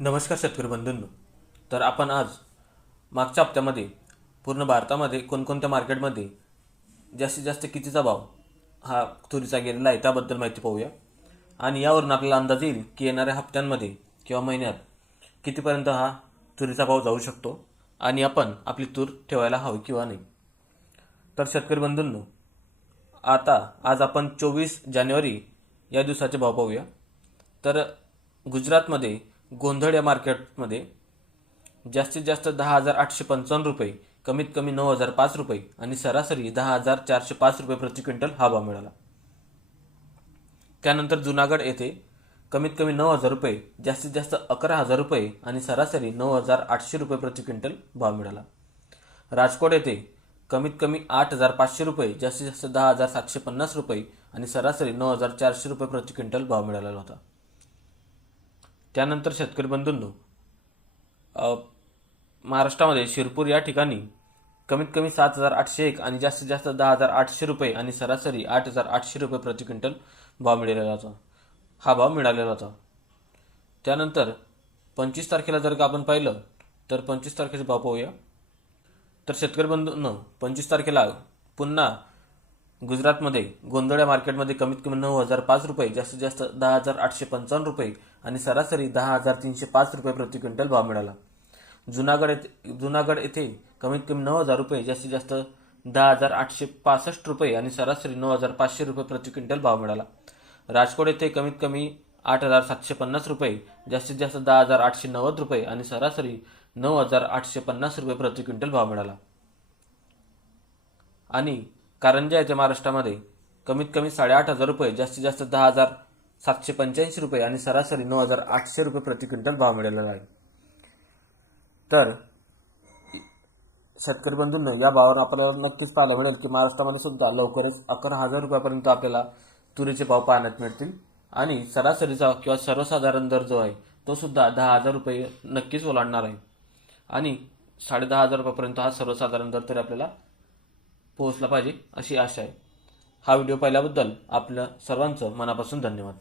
नमस्कार शेतकरी बंधूंनो. तर आपण आज मागच्या हप्त्यामध्ये पूर्ण भारतामध्ये कोणकोणत्या मार्केटमध्ये जास्तीत जास्त कितीचा भाव हा तुरीचा गेलेला आहे त्याबद्दल माहिती पाहूया. आणि यावरून आपल्याला अंदाज येईल की येणाऱ्या हप्त्यांमध्ये किंवा महिन्यात कितीपर्यंत हा तुरीचा भाव जाऊ शकतो आणि आपण आपली तूर ठेवायला हवी किंवा नाही. तर शेतकरी बंधूंनो आता आज आपण चोवीस जानेवारी या दिवसाचे भाव पाहूया. तर गुजरातमध्ये गोंधळ या मार्केटमध्ये जास्तीत जास्त दहा हजार आठशे पंचावन्न रुपये कमीत कमी नऊ हजार पाच रुपये आणि सरासरी दहा हजार चारशे पाच रुपये प्रति क्विंटल हा भाव मिळाला. त्यानंतर जुनागड येथे कमीत कमी नऊ हजार रुपये जास्तीत जास्त अकरा हजार रुपये आणि सरासरी नऊ हजार आठशे रुपये प्रति क्विंटल भाव मिळाला. राजकोट येथे कमीत कमी आठ हजार पाचशे रुपये जास्तीत जास्त दहा हजार सातशे पन्नास रुपये आणि सरासरी नऊ हजार चारशे रुपये प्रति क्विंटल भाव मिळालेला होता. त्यानंतर शेतकरी बंधूंनो महाराष्ट्रामध्ये शिरपूर या ठिकाणी कमीत कमी सात हजार आठशे एक आणि जास्तीत जास्त दहा हजार आठशे रुपये आणि सरासरी आठ हजार आठशे रुपये प्रति क्विंटल भाव मिळालेला होता. हा भाव मिळालेला होता. त्यानंतर पंचवीस तारखेला जर का आपण पाहिलं तर पंचवीस तारखेचा भाव पाहूया. तर शेतकरी बंधूंनो पंचवीस तारखेला पुन्हा गुजरातमध्ये गोंधळ्या मार्केटमध्ये कमीत कमी नऊ हजार पाच रुपये जास्तीत जास्त दहा हजार आठशे पंचावन्न रुपये आणि सरासरी दहा हजार तीनशे पाच रुपये प्रति क्विंटल भाव मिळाला. जुनागड येथे जुनागड येथे कमीत कमी नऊ हजार रुपये जास्तीत जास्त दहा हजार आठशे पासष्ट रुपये आणि सरासरी नऊ हजार पाचशे रुपये प्रति क्विंटल भाव मिळाला. राजकोट येथे कमीत कमी आठ हजार सातशे पन्नास रुपये जास्तीत जास्त दहा हजार आठशे नव्वद रुपये आणि सरासरी नऊ हजार आठशे पन्नास रुपये प्रति क्विंटल भाव मिळाला. आणि कारंजा येथे महाराष्ट्रामध्ये कमीत कमी साडेआठ हजार रुपये जास्तीत जास्त दहा हजार सातशे पंच्याऐंशी रुपये आणि सरासरी नऊ हजार आठशे रुपये प्रति क्विंटल भाव मिळालेला आहे. तर शेतकरी बंधूंनो या भावावर आपल्याला नक्कीच पाहायला मिळेल की महाराष्ट्रामध्ये सुद्धा लवकरच अकरा हजार रुपयापर्यंत आपल्याला तुरीचे भाव पाहण्यात मिळतील आणि सरासरीचा किंवा सर्वसाधारण दर जो आहे तो सुद्धा दहा हजार रुपये नक्कीच ओलांडणार आहे. आणि साडे दहा हजार रुपयापर्यंत हा सर्वसाधारण दर तरी आपल्याला पोहोचला पाहिजे अशी आशा आहे. हा व्हिडिओ पाहिल्याबद्दल आपलं सर्वांचं मनापासून धन्यवाद.